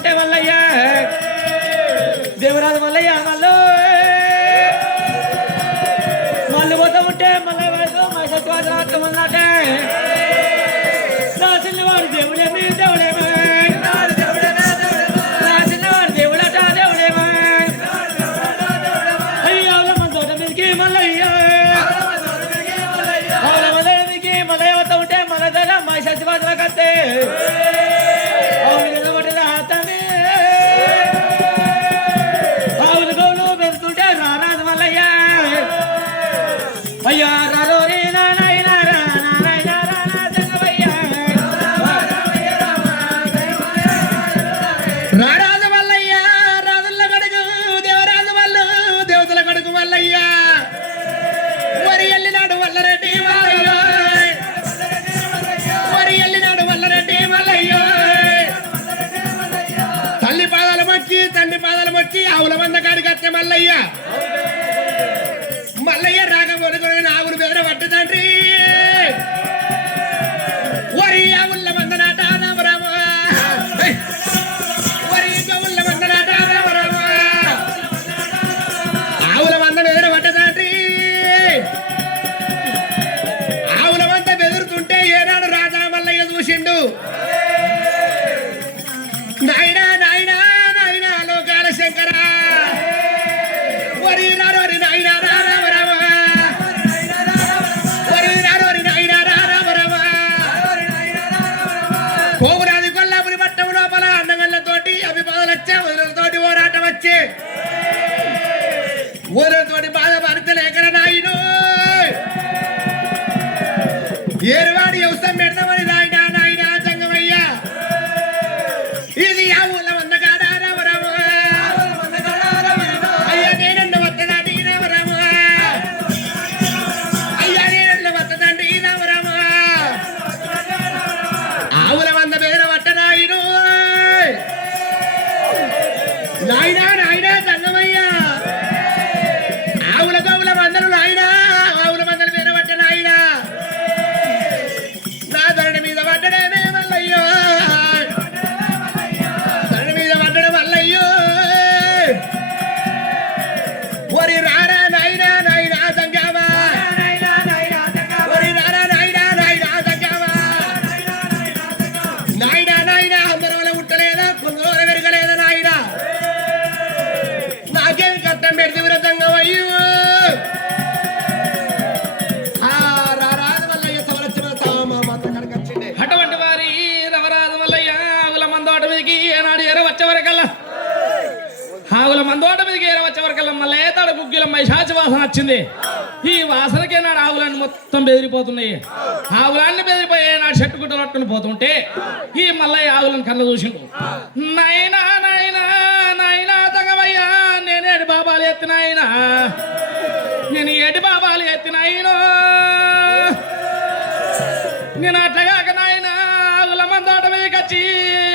ఉంటే మల్లయ్య దేవరాజు మల్లయ్య మళ్ళీ పోతా ఉంటే మళ్ళీ మన్నాటే నా చిన్నవాడు దేవుడేమి దేవుడేమో నా చిన్నవాడు దేవుడట దేవుడేమో అయ్యో తోట మీదకి మల్లయ్య మల్లయ్యకి మల్లయ్య వస్తా ఉంటే మళ్ళీ ధర మా సత్యవాదుల కత్తే అయ్యా రారో రే నాయనా రారాజు మల్లయ్య రాజుల కడుగు దేవరాజు వాళ్ళు దేవతల కడుగు మల్లయ్య వరి ఎల్లినాడు వల్లరెడ్డి మల్లయ్య వరి ఎల్లినాడు వల్లరెడ్డి మల్లయ్య తల్లి పాదాలు మొక్కి తండ్రి పాదాలు మొక్కి ఆవుల మంద కాడికి అత్తే మల్లయ్య మల్లయ్య రాగొడుకుని ఆవులు బెదర పట్టు తండ్రి వరి ఆవుల మందనాట రామరామ వరి గౌళ్ళ మందనాట రామరామ ఆవుల మంద బెదర పట్టు తండ్రి ఆవుల మంద బెదురుతుంటే ఏనాడు రాజా మల్లయ్య చూసిండు నాయనా నాయనా నాయనా లోకాల శంకర వరి రారోరి నాయనా పోగురాది కొల్లాపురి పట్టం లోపల అన్నగళ్ళతోటి అభిబాధలు వచ్చే ఊరులతోటి ఓరాటం వచ్చే ఊరులతోటి బాధ భరించలేకర నాయను ఏరువాడి వ్యవస్థ పెడతామని నాయనా నాయనా జంగమయ్య ఇది ఆ ఊళ్ళ వంద కాడా రామరామ అయ్యా నేనన్న వద్దదండి రామరామ అయ్యా నేనన్న వద్దదండి రామరామ ఆవుల వంద బెదర పట్టనాయను నాయనా నాయనా జంగమయ్య ఆవుల గౌల మందలు నాయనా ఆవుల మందలు బెదర పట్ట నాయనా నా ధరణి మీద పడ్డడమే మల్లయ్యో ధరణి మీద పడ్డడం మల్లయ్యో వరి రారా నాయనా నాయనా జంగావా వరి రారా నాయనా నాయనా జంగావా నాయనా నాయనా అందరి వల్ల ఉంటలేదా కొందరు పెరగలేదా నాయనా నాకేం కట్టం పెడితే విరతంగా అయ్యో అటువంటి వారి రవరాజు మల్లయ్య ఆవుల మందోట మీదకి ఏనాడు ఎర వచ్చేవరకల్లా ఆవుల మందోట మీదకి ఎర వచ్చేవరకల్లా మళ్ళీ తడ గుగ్గిల మైషాచి వాసన వచ్చింది ఈ వాసనకి నాడు ఆవులన్నీ మొత్తం బెదిరిపోతున్నాయి ఆవులన్నీ బెదిరిపోయి నాడు చెట్టు గుట్టలు పట్టుకుని పోతుంటే ఈ మల్లయ్య ఆవులను కన్న చూసిండు నాయనా నాయనా నాయనా తగవయ్యా నేనేడు బాబాలు ఎత్తినాయనా నేను ఏటి బాబాలు ఎత్తినాయను నేను అట్టగాక నాయన ఆవుల మందోట మీదకి వచ్చి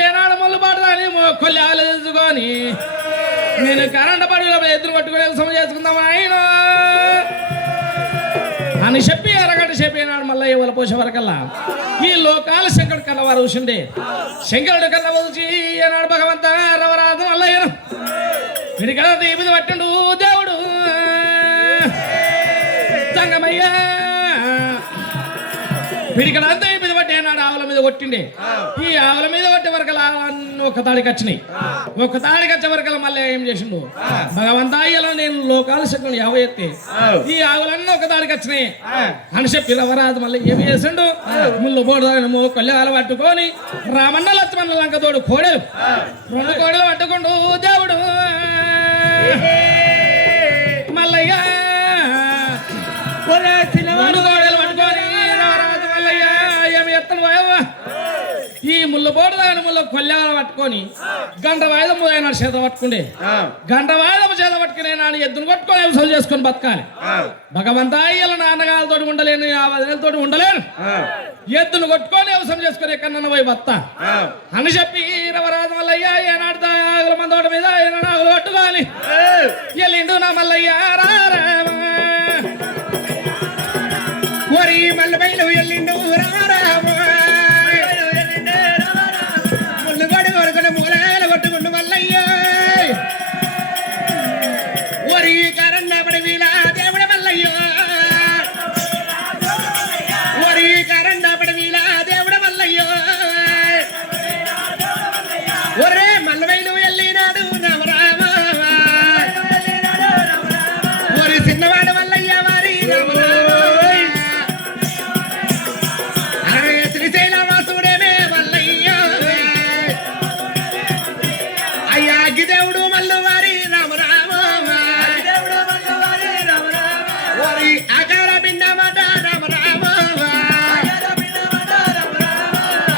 ఏనాడు ముళ్ళు పడదాని కొల్లి ఆవులు తెచ్చుకొని నేను కరెంటు పడుగులో ఎదురు పట్టుకుని వ్యవసాయం చేసుకుందాం ఆయన అని చెప్పి అరగంట చెప్పి ఏనాడు మళ్ళీ ఇవాళ పోసే వరకల్లా ఈ లోకాల శంకరుడు కన్నవారు చూసిండే శంకరుడు కన్న వచ్చి ఏనాడు భగవంత రవరాజు మల్లయ్య వీడి కదా దీపిది పట్టిండు దేవుడు సంగమయ్య వీడిక్కడ అంతా అయిపోయింది బట్టి ఏనాడు ఆవుల మీద కొట్టిండే ఈ ఆవుల మీద కొట్టే వరకల ఒక తాడికి వచ్చినాయి ఒక తాడికి వచ్చే వరకల మళ్ళీ ఏం చేసిండు భగవంతా ఇలా నేను లోకాల శక్తులు యావ ఎత్తే ఈ ఆవులన్నీ ఒక తాడికి వచ్చినాయి అని చెప్పి రవరాజు మళ్ళీ ఏమి చేసిండు ముళ్ళు బోడదానము కొల్లెగాలు పట్టుకొని రామన్న లక్ష్మణ లంక తోడు కోడలు 2 కోడలు పట్టుకుండు దేవుడు మల్లయ్య 2 కోడలు పట్టుకొని రవరాజు మల్లయ్య ఏమి ఎత్తను పోయావా ఈ ముళ్ళు బోడదాని ముళ్ళు కొల్లెగాలు పట్టుకొని గంట వాయిదం పోయినాడు చేత పట్టుకుండే గంట వాయిదం చేత పట్టుకునే నాడు ఎద్దును కొట్టుకొని వ్యవసాయం చేసుకొని బతకాలి భగవంతా ఇలా నాన్నగాలతో ఉండలేను ఆ వదినలతో ఉండలేను ఎద్దును కొట్టుకొని వ్యవసాయం చేసుకుని ఎక్కడన్నా పోయి బత్త అని చెప్పి రవరాజు మల్లయ్య ఏనాడు ఆగుల మందోట మీద ఏనాడు ఆగులు పట్టుకోవాలి ఎల్లిండు నా మల్లయ్య వరి మల్ల బయలు ఎల్లిండు ముళ్ళు గడి కొడుకుని మూలాలు కొట్టుకుండు ఒరే మల్లవైలు వెళ్ళినాడు రామరామ ఒరి చిన్నవాడు మల్లయ్య వారి శ్రీశైల వాసుడేమే మల్లయ్య అయ్యా గిదేవుడు మల్లు వారి రామరామ ఒరి ఆకార పిండమాట రామరామ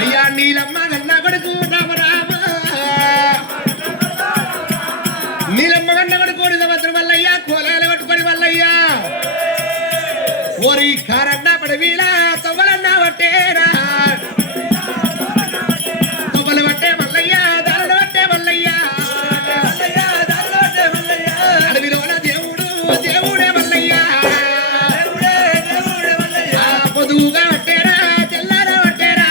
అయ్యా నీలమ్మ గన్న కొడుకు రామరామ నీలమ్మ గన్న కొడుకు వద్దు మల్లయ్య కోలాల పట్టుకొని మల్లయ్య ఓరి కారన్న పడవీలా తవ్వలన్న పట్టేరా తవ్వలు పట్టే మల్లయ్య దారులు పట్టే మల్లయ్య అడవిలోన దేవుడు దేవుడే మల్లయ్య పొదువుగా పట్టేరా తెల్లారా పట్టేరా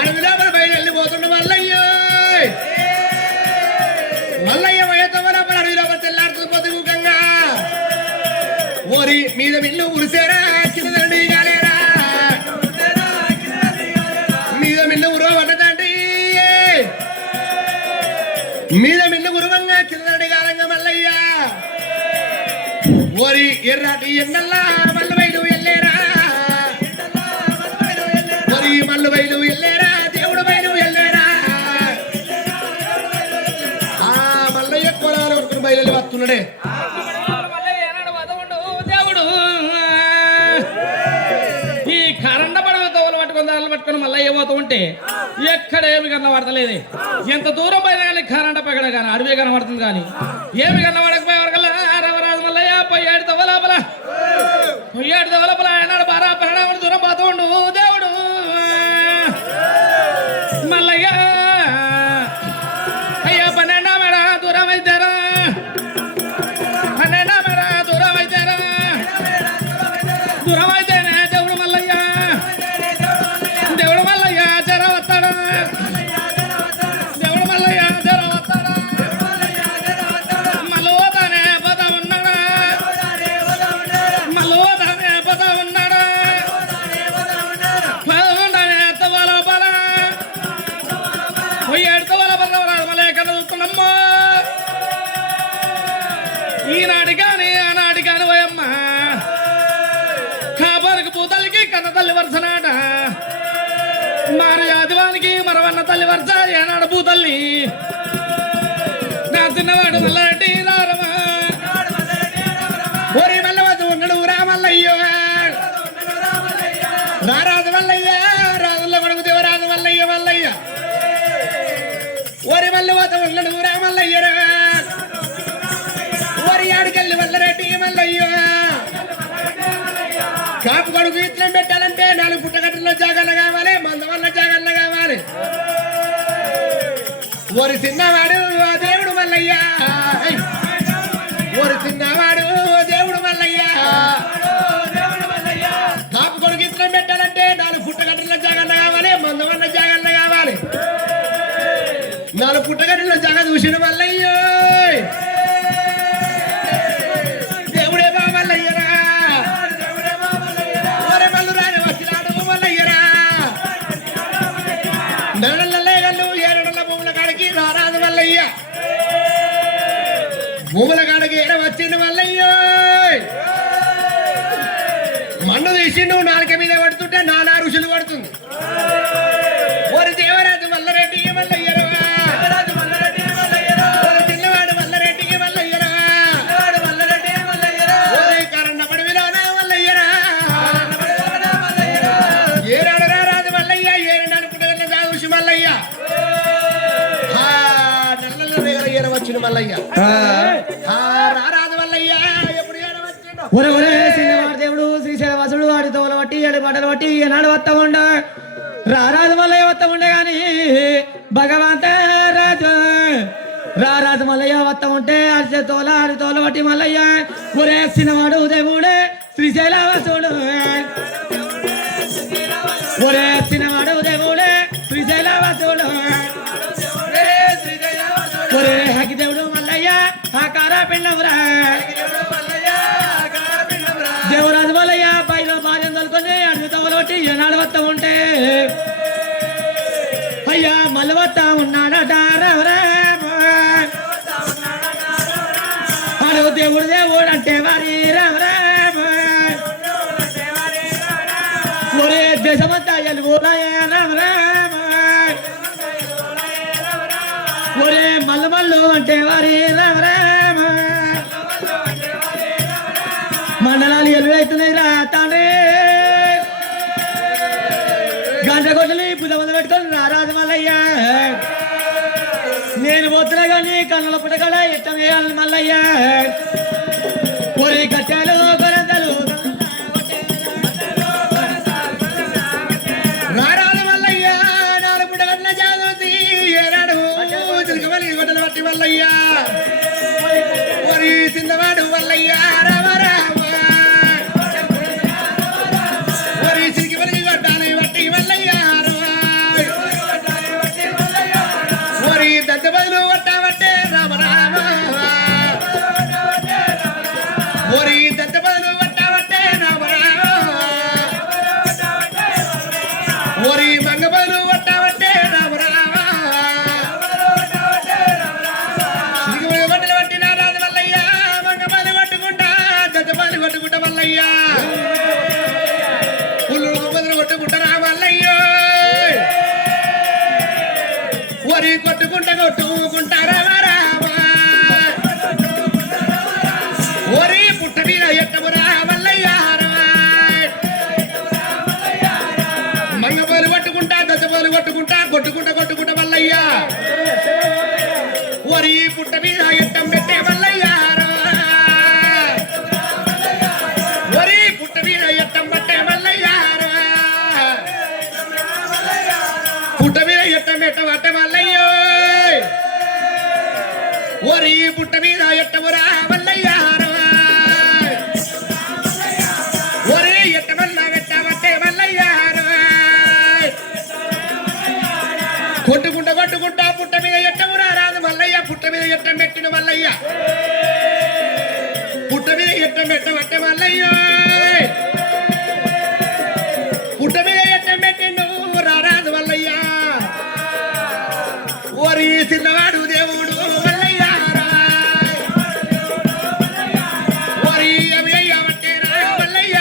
అడవిలో మన బయలు వెళ్ళిపోతుండ మల్లయ్య మల్లయ్య వయతవ్వల అడవిలో తెల్లారుతుంది పొదుగుకంగా ఓరి మీద మిల్లు ఉరిసేరా కిందండి గాలేరా మీద మిల్లు ఉరువ పడ్డదండి మీద మిల్లు ఉరువంగా కిందండి గాలంగా మల్లయ్య ఓరి ఎర్రాటి ఎండల్లా మల్లవైలు ఎల్లేరా ఓరి మల్లవైలు ఎల్లేరా దేవుడు వైలు ఎల్లేరా ఆ మల్లయ్య కోలాలు కొడుకుని బయలు వస్తున్నాడే ఈ కరండ పడవ తోలు పట్టుకొని దారులు పట్టుకొని మళ్ళీ ఏమవుతూ ఉంటే ఎక్కడ ఏమి కనబడతలేదు. ఎంత దూరం పోయినా కానీ కరెంట పగడ కానీ అడవి కనబడుతుంది కానీ ఏమి కనబడకపోయే వరకల్లా రవరాజు మల్లయ్య పొయ్యాడు తవ్వలోపల ఆయనాడు బారా ప్రాణాలు దూరం పోతూ ఉండు దేవుడు మల్లయ్య అయ్యా 12 మేడ దూరం అయితారా 12 మేడ దూరం అయితారా దూరం అయితేనే దేవుడు మల్లయ్య జర వస్తాడా దేవుడు మల్లయ్య జర వస్తాడా మల్లవతానే పోతా ఉన్నాడా మల్లవతానే పోతా ఉన్నాడా పదకొండనే తవ్వాల బల పోయాడు తవ్వాల బల మల్లయ్య కన్నా చూస్తున్నామ్మా ఈనాటి కానీ ఆనాటి కానీ పోయమ్మ కాపానికి పూతలకి కన్న తల్లి వరుసనాట మారి ఆదివానికి మరవన్న తల్లి వరుస ఏనాడు పూతల్లి నా చిన్నవాడు మల్లరెడ్డి రారమా ఓరి మల్లవద్దు ఉన్నాడు రామల్లయ్యో రారాజు మల్లయ్య రాజుల్లో కొడుకు దేవరాజు మల్లయ్య మల్లయ్య ఓరి మల్లవద్దు ఉన్నాడు రామల్లయ్య ఓరి ఆడికెళ్ళి మల్లరెడ్డి మల్లయ్యో కాపు కొడుకు ఇట్లం పెట్టాలంటే 4 పుట్టగట్టుల్లో జాగాలు కావాలి మంద వల్ల జాగాలు కావాలి ఓరి చిన్నవాడు దేవుడు మల్లయ్య ఓరి చిన్నవాడు దేవుడు మల్లయ్య కాపు కొడుకు ఇట్లం పెట్టాలంటే 4 పుట్టగట్టుల్లో జాగాలు కావాలి మంద వల్ల జాగాలు కావాలి 4 పుట్టగట్టుల్లో జాగా చూసిన మల్లయ్య దేవుడే బా మల్లయ్యరా నెలలు 7 భూముల కాడికి రారాదు మల్లయ్య భూముల కాడికి వచ్చిన మల్లయ్య మన్ను తీసి నువ్వు నాలుక మీద పడుతుంటే 4 ఋషులు పడుతుంది ఓరి దేవరాజు మల్లరెడ్డి మల్లయ్యరా చిన్నవాడు మల్లరెడ్డి మల్లయ్యరా ఓరి కరన్న పడివిలోనా మల్లయ్యరా ఏరాడు రారాజు మల్లయ్య 7 పుట్టగల జాగుషి మల్లయ్య నెలలో వచ్చిన మల్లయ్య రారాజు మల్లయ్య ఎప్పుడు చిన్నవాడు దేవుడు శ్రీశైల వాసుడు వాడి తోల బట్టి 7 బట్టలు బట్టి ఏనాడు వస్తా ఉండ రారాజు మల్లయ్య వస్తా ఉండే గాని భగవంత రాజు రారాజు మల్లయ్య వస్తా ఉంటే ఆడి తోల బట్టి మల్లయ్య ఒరే చిన్నవాడు దేవుడే శ్రీశైల వాసుడు ఒరే చిన్నవాడు దేవుడే శ్రీశైల వాసుడు ఒరే హకి దేవుడు మల్లయ్య ఆకార పిండమురా దేవరాజు మల్లయ్య పైన భార్య తోలుకొని అడుగుతా ఒకటి ఏనాడు వస్తా ఉంటే అయ్యా మలవత్త ఉన్నాడట అడు దేవుడు దేవుడు అంటే వారి ఒరే దేశమంతా ఎలుగులాయే ఒరే మల్లమల్లు అంటే వారి మండలాలు ఎలువైతున్నాయి రా తండ్రి గంట కొట్టని పుద మంది పెట్టుకొని రారాజు మల్లయ్య నేను పోతున్నా కానీ కన్నుల పుట్టగల ఎట్ట వేయాలి మల్లయ్య ఒరే కట్టాలు కొరంతలు నారాల మల్లయ్య నాలుగు పుట్టగట్ల జాదోసి ఏనాడు తిరగవలి గొడ్డలు పట్టి మల్లయ్య ఒరి చిన్నవాడు మల్లయ్య రామ రామ ఒరి చిరికి వలిగి గొడ్డాలి పట్టి మల్లయ్య ఒరి దంత బదులు పట్టావట్టే రామ రామ ఒరి దంత బదులు పట్టావట్టే రామ రామ ఒరి మంగ బదులు పట్టావట్టే రామ రామ చిరికి వలిగి గొడ్డలు పట్టి నారాజు మల్లయ్య మంగ బదులు పట్టుకుంటా దంత బదులు కొట్టుకుంటా మల్లయ్య పుల్లు బదులు కొట్టుకుంటారా మల్లయ్యో వరి కొట్టుకుంటా కొట్టుకుంటారా రామా వరి పుట్ట మీద ఎట్టమురా మల్లయ్య మంగ బదులు పట్టుకుంటా దశ బదులు కొట్టుకుంటా కొట్టుకుంటా కొట్టుకుంటా మల్లయ్య వరి పుట్ట మీద ఎట్టం పెట్టే మల్లయ్య వరి పుట్ట మీద ఎట్టం పట్టే మల్లయ్య పుట్ట మీద ఎట్టం పెట్ట పట్టే మల్లయ్యో వరి పుట్ట మీద ఎట్టమురా మల్లయ్య వరి ఎట్టమల్ల పెట్టబట్టే మల్లయ్య కొట్టుకుంటా కొట్టుకుంటా పుట్ట మీద ఎట్టమురా రాదు మల్లయ్య పుట్ట మీద ఎట్టం పెట్టిన మల్లయ్య పుట్ట మీద ఎట్టం పెట్టబట్టే మల్లయ్యో పుట్ట మీద ఎట్టం పెట్టిండు రారాదు మల్లయ్య వరి చిన్నవాడు దేవుడు మల్లయ్య వరి అయ్య పట్టేరా మల్లయ్య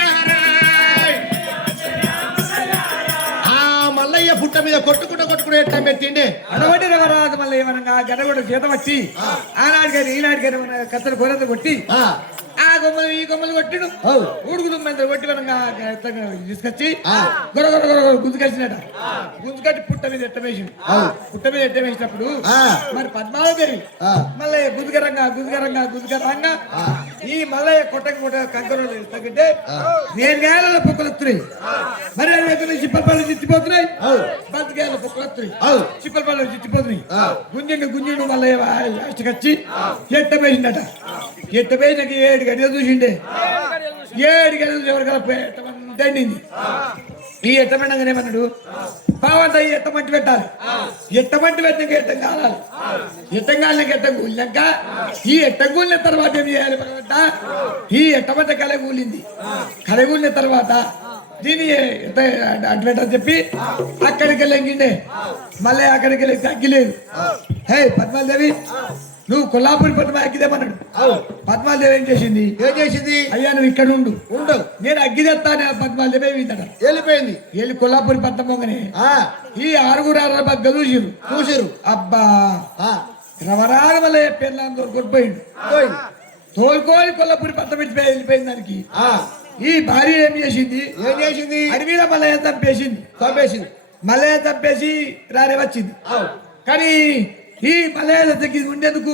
ఆ మల్లయ్య పుట్ట మీద కొట్టుకుంటా కొట్టుకుంటా ఎట్టం పెట్టిండే అడవటి రవరాజు మళ్ళీ ఏమనగా గడగొడ చేత వచ్చి ఆనాడు కానీ ఈనాడు కానీ మన కత్తలు కొరత కొట్టి ఆ కొమ్మలు ఈ కొమ్మలు కొట్టిడు ఊడుకుదు మంది కొట్టి మనగా తీసుకొచ్చి గొర గొర గొర గుంజుకొచ్చినట గుంజుకట్టి పుట్ట మీద ఎట్టమేసిండు పుట్ట మీద ఎట్టమేసినప్పుడు మరి పద్మావతి మళ్ళీ గుంజుకరంగా ఈ మల్లయ్య కొట్ట కంకర తగ్గితే నేను గేలలో పొక్కలు వస్తున్నాయి మరి చిప్పలపల్లి చిచ్చిపోతున్నాయి బంతికేళ్ళ పొక్కలు వస్తున్నాయి చిప్పలపల్లి చిచ్చిపోతున్నాయి గుంజిండు మల్లయ్య లాస్ట్కొచ్చి ఎట్టమేసిందట ఎట్టమేసినాక 7 గడియలు చూసిండే 7 గడియలు ఎవరికైనా దండింది ఈ ఎట్టమండగానే ఏమన్నాడు పావంత ఈ ఎట్టమంటి పెట్టాలి ఎట్టమంటి పెట్టినాక ఎట్టం కాలాలి ఎట్టం కాలినాక ఎట్టం కూలినాక ఈ ఎట్టం కూలిన తర్వాత ఏం చేయాలి ఈ ఎట్టమంట కలగూలింది కలగూలిన తర్వాత దీని అడ్వెంటని చెప్పి అక్కడికి వెళ్ళంగిండే మళ్ళీ అక్కడికి వెళ్ళి తగ్గిలేదు హే పద్మాదేవి నువ్వు కొల్లాపూరి పద్మ అగ్గిదేమన్నాడు పద్మాదేవి ఏం చేసింది అయ్యా నువ్వు ఇక్కడ ఉండవు నేను అగ్గిదేస్తాను పద్మాదేవి వెళ్ళిపోయింది వెళ్ళి కొల్లాపూరి పద్మని ఈ 6 బగ్గ చూసిరు అబ్బా రవరాల వల్ల పెళ్ళాన్ని కొట్టిపోయిండు తోలుకోని కొల్లాపూరి పద్మ వెళ్ళిపోయింది దానికి ఈ భార్య ఏం చేసింది అడవిలో మల్లయ్య చంపేసింది మల్లయ్య చంపేసి రారే వచ్చింది కానీ ఈ మల్లయ్య దగ్గర ఉండేందుకు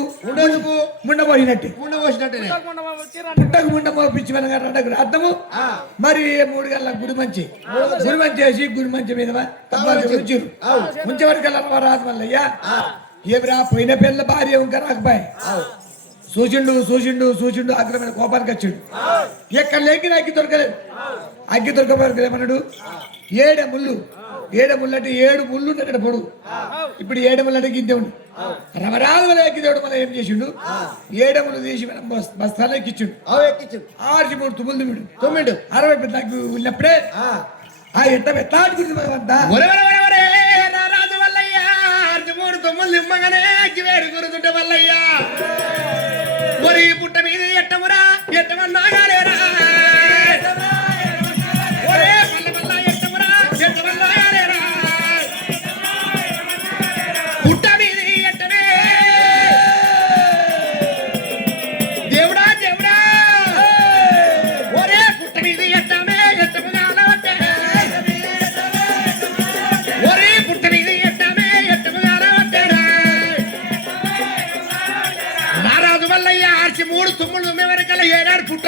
ముండపోసినట్టే పుట్టకు ముండపోపించి మనకు అర్థము మరి 3 గంటల గుడి మంచి వేసి గుడి మంచి మీద ఉంచారు ఉంచే వరకు రాదు మల్లయ్య ఏమిరా పోయిన పిల్ల భార్య ఇంకా రాకపోయి చూసిండు ఆగ్రహమైన కోపానికి వచ్చాడు ఎక్కడ లేకిన అగ్గి దొరకలేదు అగ్గి దొరకపోయి ఏమన్నాడు 7 ముళ్ళు అంటే 7 ముళ్ళు ఉంటాడు పొడుగు ఇప్పుడు 7 ముళ్ళు అంటే గింతే ఉండు రమరాజు వల్ల ఎక్కిదేవుడు మనం ఏం చేసిండు 7 ముళ్ళు తీసి మనం బస్తాలు ఎక్కించుడు 6 తుమ్ములు తొమ్మిడు 60 తగ్గి ఉన్నప్పుడే ఆ ఎట్ట ఎట్లాడుకుంది మనమంతా రాజు వల్లయ్యా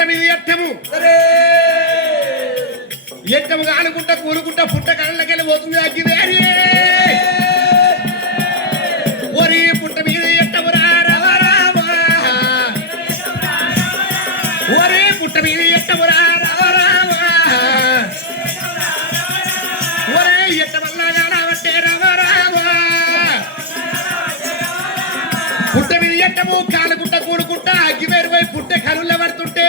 మీద ఎట్టము ఎట్టము కానుకుంటా కూలుకుంటా పుట్ట కళ్ళకెళ్ళి పోతుంది అగ్గివేరి ఒరి పుట్ట మీద ఎట్టము రామరామా ఒరి పుట్ట మీద ఎట్టము రామరామా ఒరే ఎట్టమల్లా కానవట్టే రామరామా పుట్ట మీద ఎట్టము కానుకుంటా కూలుకుంటా అగ్గివేరు పోయి పుట్టే కరువులో పడుతుంటే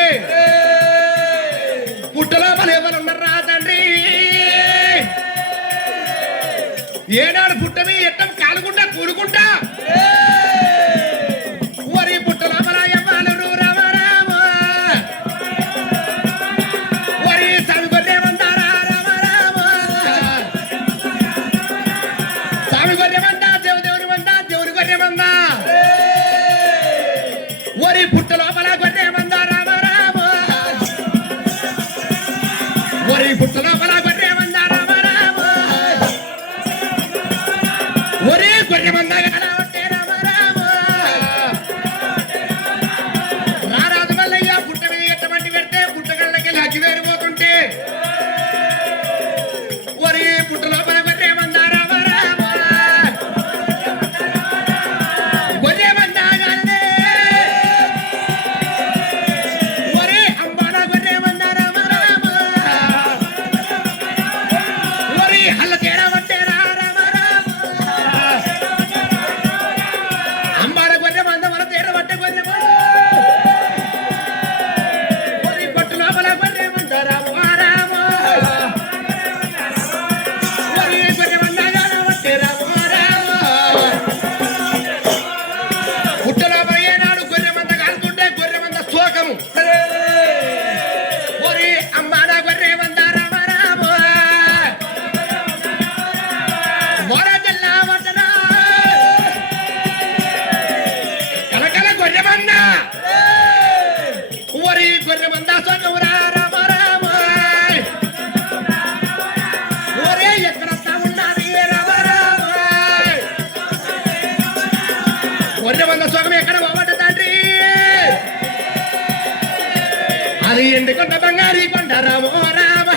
పుట్టలో ఎవరు ఉన్నారా తండ్రి ఏనాడు పుట్టమి ఎట్టం కాలుకుంటా కూలుకుంటా వరి పుట్టలో ఎవరు రమరామ వరి స్వామి గొర్రె మందారా రమరామ స్వామి గొర్రె మందా దేవుని మందా దేవుని గొర్రె మందా వరి పుట్టలో గొర్రె మందా రమరామ వరి పుట్టలో గొర్రె మందా రమరామ ఒరే గొర్రె మందా కానవట్టే రమరామ రారాజు మల్లయ్య పుట్ట మీద ఎట్టమంటి పెడితే పుట్టగళ్ళకెళ్ళి అగ్గివేరిపోతుంటే ఒరే పుట్ట లోపల గొర్రె మందా రమరామ గొర్రె మందా కానదే ఒరే అంబాన గొర్రె మందా రమరామ ఒరే హల్ల తేడా పట్టే రమరామ అంబాన గొర్రె మంద మన తేడా పట్టే గొర్రె ఒరి పొట్టు లోపల గొర్రె మంద రమరామ ఒరి గొర్రె మంద కానవట్టే రమరామ పుట్ట లోపల ఏనాడు గొర్రె మంద కానుకుంటే గొర్రె మంద శోకము ఒరి అంబాన గొర్రె మంద రమరామ మొరజల్లా వటనా కలకల గొర్రె మంద ఒరి గొర్రె మంద సొగవురా రమరామ ఒరే ఎక్కడంతా ఉన్నది రమరామ గొర్రె మంద సొగం ఎక్కడ పోవట తండ్రి అది ఎండుకొండ బంగారీ కొండ రామో రామ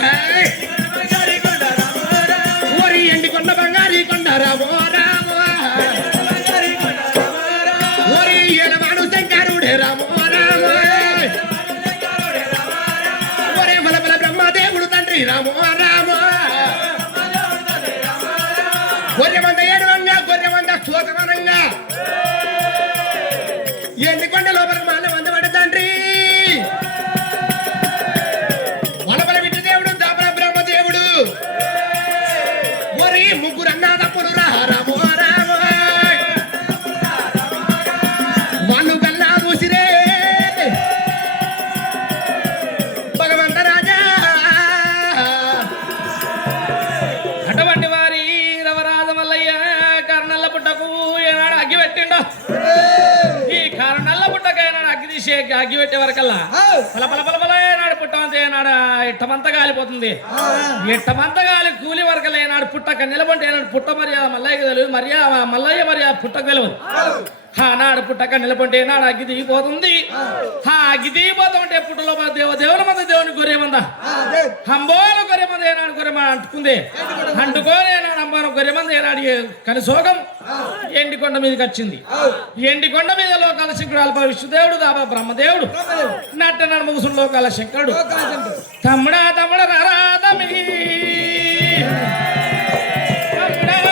ఒరి ఎండుకొండ బంగారీ కొండ రామో రామ ఒరి ఎలవాడు శంకరుడే రామో రామ ఒరే బలబల బ్రహ్మదేవుడు తండ్రి రామో రామ గొర్రె మంద ఏడవంగా గొర్రె మంద శోకమనంగా ఎండుకొండ లోపల మాల మంద పడ తండ్రి వలబల విట్టు దేవుడు దాపల బ్రహ్మదేవుడు ఒరి ముగ్గురు అన్నాదమ్ములు రామో రామ వాళ్ళు గల్లా మూసిరే భగవంత రాజా అటువంటి వారి రవరాజ మల్లయ్య కర్ణల్ల పుట్టకు ఏనాడు అగ్గి పెట్టిండో ఈ కర్ణల్ల పుట్టకు ఏనాడు అగ్గి తీసి అగ్గి పెట్టే వరకల్లా పల పల పల పల ఏనాడు పుట్టమంతా ఏనాడు ఇట్టమంతా కాలిపోతుంది ఇట్టమంతా కాలి కూలి వరకల్లా ఏనాడు పుట్టక నిలబడి ఏనాడు పుట్ట మర్యాద మల్లయ్యకి తెలియదు మర్యాద మల్లయ్య మర్యాద పుట్టకు తెలియదు నాడు పుట్టక నిలబడి నాడు అగ్గి దిగిపోతుంది అగ్గి దిగిపోతుంటే పుట్టలో దేవుని మంది దేవుని గొర్రె మంద అంబోలు గొర్రె మంది ఏనాడు గొర్రె మంద అంటుకుంది అంటుకొని ఏనాడు అంబారం గొర్రె మంది ఏనాడు కనిసోగం ఎండికొండ మీదకి వచ్చింది ఎండికొండ మీద లోకాల శంకరుడు అల్ప విష్ణుదేవుడు దాబా బ్రహ్మదేవుడు నట్ట నడుముగుసుడు లోకాల శంకరుడు తమ్ముడా తమ్ముడ రారాదమి రామ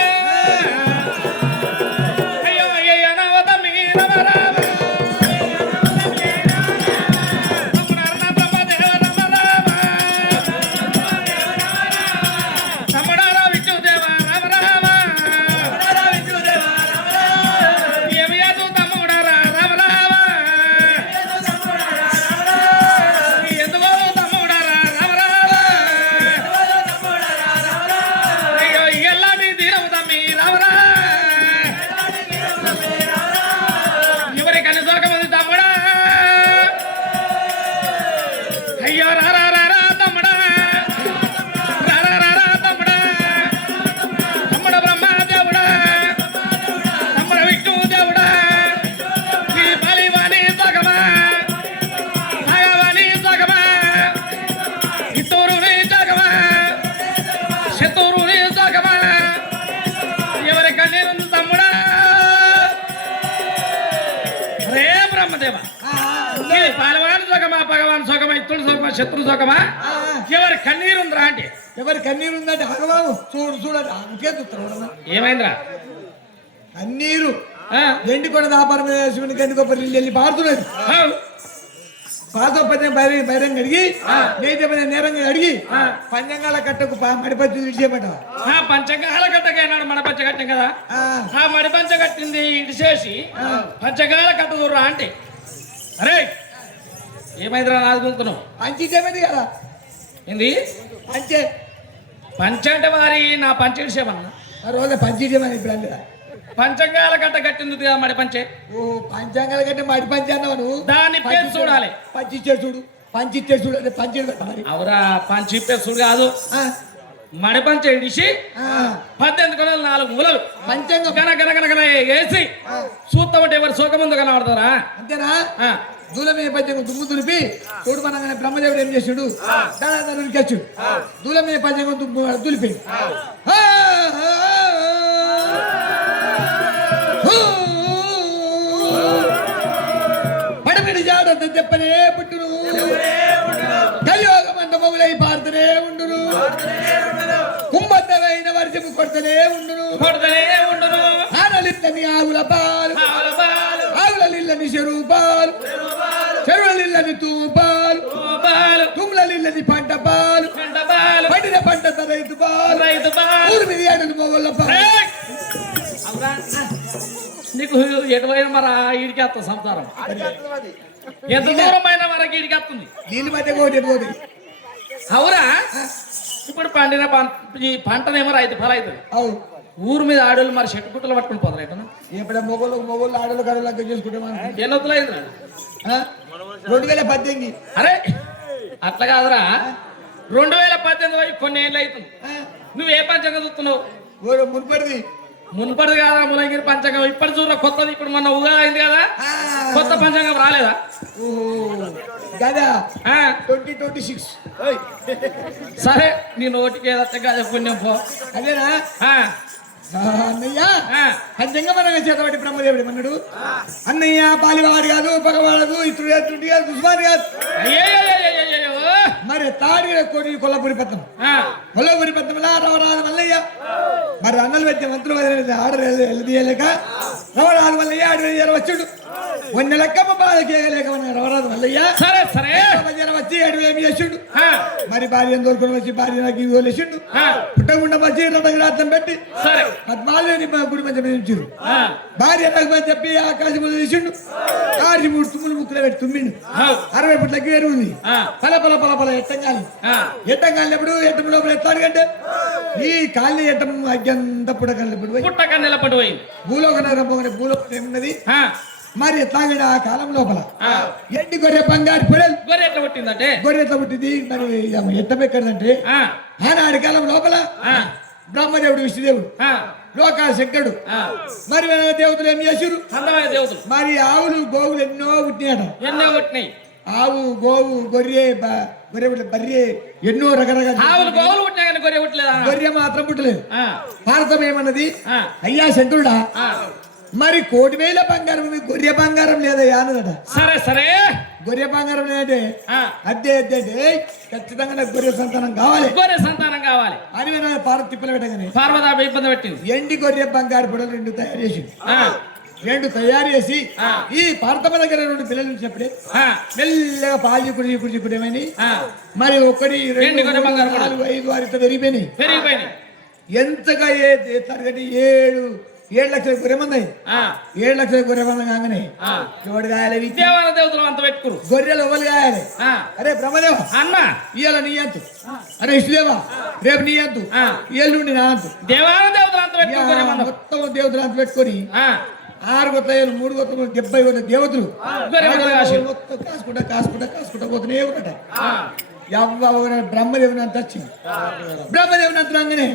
బ్రహ్మదేవ ఈ పాలవాని సుఖమా భగవాన్ సుఖమా ఇత్తుడు సుఖమా శత్రు సుఖమా ఎవరి కన్నీరు ఉందిరా అంటే ఎవరి కన్నీరు ఉందంటే భగవాను చూడండి అందుకే చూస్తాడు ఏమైందిరా కన్నీరు ఎండి కొన దాపారం శివునికి ఎందుకో వెళ్ళి పారుతున్నది పాతో పద్యం బైరంగా అడిగి నేత నేరంగా అడిగి పంచంగాల కట్టకు మడిపచ్చి విడిచేపట పంచగాల కట్టకైనాడు మడపంచ కట్టాం కదా ఆ మడిపంచ కట్టింది ఇడిచేసి పంచగాల కట్టుదురా అంటే అరే ఏమైందిరా నాదుకుంటున్నావు పంచిచ్చేమది కదా ఏంది పంచే పంచ అంటే వారి నా పంచ ఇడిసేమన్నా ఆ రోజు పంచిచ్చేమని ఇప్పుడు అంటే పంచంగాల కట్ట కట్టింది మడి పంచే ఓ పంచాంగాల కంటే మడి పంచి అన్నావు నువ్వు దాని పేరు చూడాలి పంచిచ్చే చూడు పంచిచ్చే చూడు అంటే పంచేడు మరి అవురా పంచి పేరు చూడు కాదు మడి పంచ ఇడిసి 18 కొనలు 4 మూలలు పంచాంగం గన వేసి చూస్తామంటే ఎవరు సుఖముందు కనబడతారా అంతేనా దూలమే పంచంగం దుమ్ము దులిపి చూడు మనగానే బ్రహ్మదేవుడు ఏం చేసాడు దానికి దూలమే పంచంగం దుమ్ము దులిపి పడమిడి జాడంత చెప్పనే పుట్టును కలియోగమంత మొగులై పారుతూనే ఉండును కుంభద్దమైన వర్షము కొడుతూనే ఉండును ఆనలిల్లని ఆవుల పాలు ఆవుల లిల్లని చెరువుపాలు చెరువుల లిల్లని తూపాలు తుమ్ల లిల్లని పంట పాలు పండిన పంట రైతు పాలు ఊరి మీద ఏడలు మొగళ్ళ పాలు నీకు ఎటువైనా మరి ఈడికి వస్తుంది సంసారం ఎంత దూరమైన వరకు ఈడికి వస్తుంది నీళ్ళు మధ్య కోటి అవురా ఇప్పుడు పండిన ఈ పంటనేమో రైతు ఫల అవుతుంది అవు ఊరు మీద ఆడోళ్ళు మరి చెట్టు గుట్టలు పట్టుకుని పోతారు ఎట్లా ఇప్పుడు మొగోళ్ళు ఆడోళ్ళు కడలు చేసుకుంటాం ఎన్ని వద్దులు అయింది 2018 అరే అట్లా కాదురా 2018 కొన్ని ఏళ్ళు అవుతుంది నువ్వు ఏ పంచంగా చూస్తున్నావు మున్పడిది మున్పడిది కదా మునగిరి పంచంగం ఇప్పటి చూడ కొత్తది ఇప్పుడు మొన్న ఉగాది అయింది కదా కొత్త పంచంగం రాలేదా కదా 2026 సరే నీ నోటికి ఏదైతే కదా పుణ్యం పో అదేనా అన్నయ్య పంచంగమనగా చేతబట్టి బ్రహ్మదేవుడు మన్నాడు అన్నయ్య పాలివాడు కాదు పగవాడదు ఇతరుడు ఎత్తుడు కాదు దుష్మారు కాదు మరి తాడి కోటి కొల్లపూరి పత్రం కొల్లపూరి పత్రంలా రవరాజు మల్లయ్య మరి అన్నలు పెట్టే మంత్రులు ఆర్డర్ వెళ్ళలేక రవరాజు మల్లయ్య ఆడు వచ్చాడు 1 నెలక్కమ్మ బాధకేయలేక రవరాజు మల్లయ్య సరే సరే వచ్చి 7,000 చేసిండు మరి భార్య దొరుకుని వచ్చి భార్య నాకు ఇవి వేసిండు పుట్టకుండా వచ్చి రథం పెట్టి పద్మాలని గుడి మధ్య పెంచారు భార్య నాకు చెప్పి ఆకాశం తీసిండు 63 తుమ్ములు ముక్కులు పెట్టి తుమ్మిండు 60 ఫుట్లకి వేరు ఉంది పల పల పల పల ఎట్టంగాలినప్పుడు ఎట్టం లోపల ఎత్తాడు కంటే ఈ కాళ్ళని ఎట్టం అగ్గంత పుట్టకన్నెలప్పుడు భూలోక భూలోకం మరి ఎట్లాగడ ఆ కాలం లోపల ఎండి గొర్రె బంగారు పొడలు గొర్రె ఎట్లా పుట్టిందంటే గొర్రె ఎట్లా పుట్టింది మరి ఎట్టబెక్కడంటే ఆనాడి కాలం లోపల బ్రహ్మదేవుడు విష్ణుదేవుడు లోకాల శంకరుడు మరి దేవతలు ఏం చేసారు దేవతలు మరి ఆవులు గోవులు ఎన్నో పుట్టినాయి ఆవు గోవు గొర్రె బర్రె ఎన్నో రకరకాల ఆవులు గోవులు పుట్టినా కానీ గొర్రె పుట్టలేదు గొర్రె మాత్రం పుట్టలేదు భారతం ఏమన్నది అయ్యా శంకరుడా మరి 1,000,000 బంగారం ఉంది గొర్రె బంగారం లేదా అన్నదట సరే సరే గొర్రె బంగారం లేదంటే అద్దె ఖచ్చితంగా నాకు గొర్రె సంతానం కావాలి అని పార్వతి తిప్పలు పెట్టగానే పార్వతి ఇబ్బంది పెట్టింది ఎండి గొర్రె బంగారు పొడలు 2 తయారు చేసింది 2 తయారు చేసి ఈ పార్తమ్మ దగ్గర 2 పిల్లలు వచ్చినప్పుడే మెల్లగా పాలు చిక్కుడు ఏమని మరి 1 2 3 4 5 6 పెరిగిపోయినాయి ఎంతగా తరగతి 7 లక్షల గొర్రె మంది 7 లక్షల గొర్రె మంది కాగానే ఎవడు కాయాలి దేవతలు అంత పెట్టుకురు గొర్రెలు ఎవరు కాయాలి అరే బ్రహ్మదేవ అన్న ఇవాళ నీ అంతు అరే ఇష్టదేవా రేపు నీ అంతు ఏళ్ళుండి నా అంతు దేవతలు అంత పెట్టుకుని మొత్తం దేవతలు అంత పెట్టుకొని 6 గొత్తలు 3 గొత్తలు 70 దేవతలు మొత్తం కాసుకుంటా పోతూనే ఉన్నట బ్రహ్మదేవుని అంత వచ్చింది బ్రహ్మదేవుని అంత రాగానే